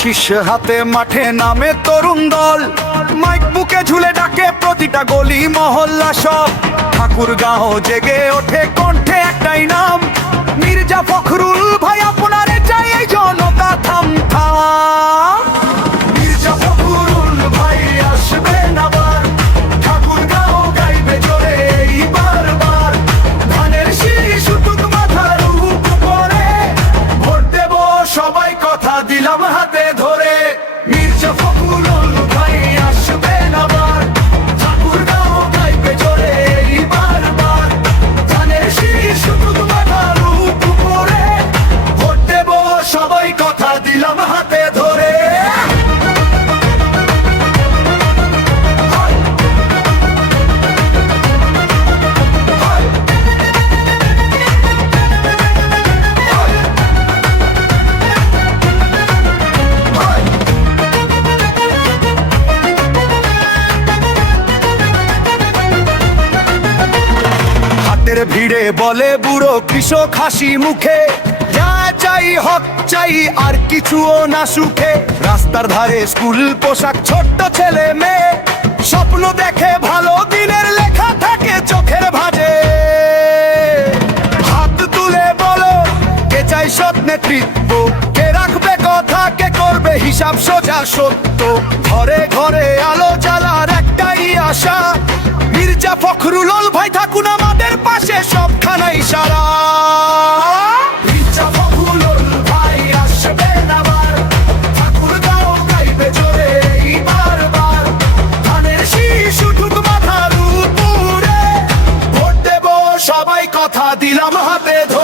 শীর্ষ হাতে মাঠে নামে তরুণ দল, মাইক বুকে ঝুলে ডাকে প্রতিটা গলি মহল্লা সব। ঠাকুরগাঁও জেগে ওঠে কণ্ঠে একটাই নাম, মির্জা ফখরুল ভাই আপনারে চাই এই জনতা থাম থাম। মির্জা ফখরুল ভাই আসবেন আবার, ঠাকুরগাঁও গাইবে জোরে এই বারবার। ধানের শীষ উঠুক মাথার উপরে, ভোট দেব সবাই কথা দিলাম হাতে ধরে। মির্জা ফখরুল ভাই আসবেন আবার, ঠাকুরগাঁও গাইবে জোরে এই বারবার। ধানের শীষ উঠুক মাথার উপরে, ভোট দেব সবাই কথা দিলাম হাতে ধরে। হাতের ভিড়ে বলে বুড়ো কৃষক হাসি মুখে, যা চাই হক চাই আর কিছুও না সুখে। রাস্তার ধারে স্কুল পোশাক ছোট্ট ছেলে মেয়ে, স্বপ্ন দেখে ভালো দিনের লেখা থাকে চোখের ভাঁজে। হাত তুলে বলো কে চাই সৎ নেতৃত্ব, কে রাখবে কথা, কে করবে হিসাব সোজা সত্য। ঘরে ঘরে আলো জ্বালার একটাই আশা, মির্জা ফখরুল ভাই থাকুন আমাদের পাশে সবখানাই সারা। মির্জা ফখরুল ভাই আসবেন আবার, ঠাকুরগাঁও গাইবে জোরে এই বারবার। ধানের শীষ উঠুক মাথার উপরে, ভোট দেব সবাই কথা দিলাম হাতে ধরে।